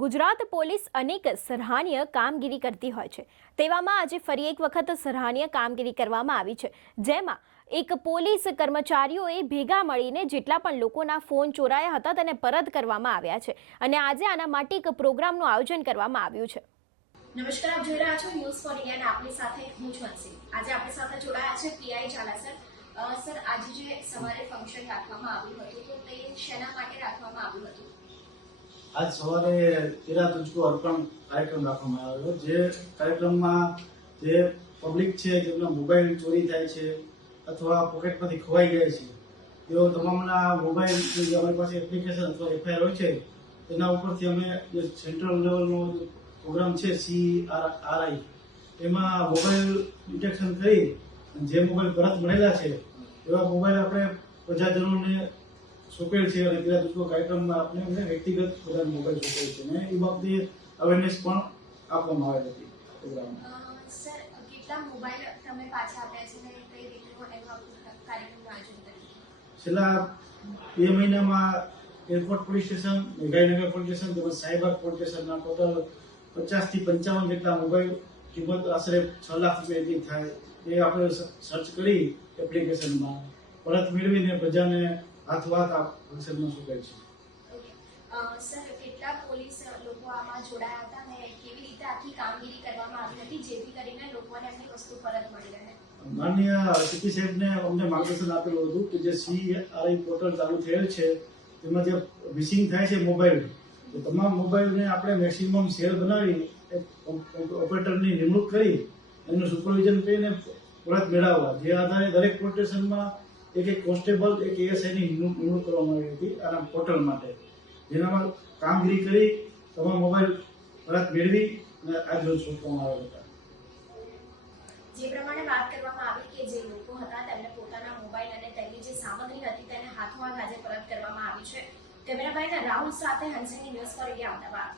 Gujarat police અનેક સરાહનીય કામગીરી કરતી હોય છે। તેવામાં આજે ફરી એક વખત સરાહનીય કામગીરી કરવામાં આવી છે, જેમાં એક પોલીસ કર્મચારીઓએ ભેગા મળીને જેટલા પણ લોકોના ફોન ચોરાયા હતા તેને પરત કરવામાં આવ્યા છે અને આજે આના માટે એક પ્રોગ્રામનું આયોજન કરવામાં આવ્યું છે। નમસ્કાર, આપ જોઈ રહ્યા છો ન્યૂઝ ફોર ઇન્ડિયા અને આપણી સાથે હું છું હંસી। આજે આપણી સાથે જોડાયા છે પીઆઈ ઝાલા સર। સર, આજે જે સવારે ફંક્શન રાખવામાં આવ્યું હતું તો તે શેના માટે રાખવામાં આવ્યું હતું? આજ સવારે તેરા તુજકો અર્પણ કાર્યક્રમ રાખવામાં આવ્યો, જે કાર્યક્રમમાં જે પબ્લિક છે જેમના મોબાઈલ ચોરી થાય છે અથવા પોકેટમાંથી ખોવાઈ જાય છે તેઓ તમામના મોબાઈલ જે અમારી પાસે એપ્લિકેશન અથવા એફઆઈઆર હોય છે તેના ઉપરથી અમે જે સેન્ટ્રલ લેવલનો પ્રોગ્રામ છે CRI એમાં મોબાઈલ ડિટેક્શન કરી જે મોબાઈલ પરત મળેલા છે એવા મોબાઈલ આપણે પ્રજાજનોને સોંપેલ છે અને તેરા તુજકો કાર્યક્રમમાં આપણે વ્યક્તિગત બધા મોબાઈલ સોંપેલ છે અને એ બાબતે અવેરનેસ પણ આપવામાં આવેલ હતી પ્રોગ્રામમાં। સર, કેટલા મોબાઈલ તમે પાછા આપ્યા છે અને કઈ રીતનું એનું કાર્યક્રમનું આયોજન કર્યું? છેલ્લા 2 મહિનામાં airport police station, Gandhinagar police station તેમજ સાયબર પોલીસ સ્ટેશનના ટોટલ 50 થી 55 જેટલા મોબાઈલ કિંમત આશરે 6 લાખ રૂપિયા જેટલી થાય એ આપણે સર્ચ કરી એપ્લિકેશનમાં પરત મેળવીને પ્રજાને હાથમાં ફંક્શનમાં સોંપેલ છે। સર, કેટલા પોલીસ લોકો આમાં જોડાયા હતા અને કેવી રીતે આખી કામગીરી કરવામાં આવી હતી જેથી કરીને લોકોને એમની વસ્તુ પરત મળી રહે? માનનીય સીપી સાહેબને અમને માર્ગદર્શન આપેલું હતું કે જે CRI પોર્ટલ ચાલુ થયેલ છે તેમાં જે મિસિંગ થાય છે મોબાઈલ, તો તમામ મોબાઈલને આપણે મેક્સિમમ સેલ બનાવી ઓપરેટરની નિમણૂક કરી એનું સુપરવિઝન કરીને પરત મેળવવા, જે આધારે દરેક પોલીસ સ્ટેશનમાં એક કોન્સ્ટેબલ, એક ASIની નિમણૂક કરવામાં આવી હતી આના પોર્ટલ માટે, જેનામાં કામગીરી કરી તમામ મોબાઈલ પરત મેળવી અને આજ રોજ સોંપવામાં આવ્યા હતા। જે પ્રમાણે વાત કરવામાં આવી કે જે લોકો હતા તેમને પોતાના મોબાઈલ અને તેની જે સામગ્રી હતી તેને હાથોહાથ આજે પરત કરવામાં આવી છે। કેમેરામેન રાહુલ સાથે હંસની ન્યૂઝ ફોર ઇન્ડિયા, અમદાવાદ।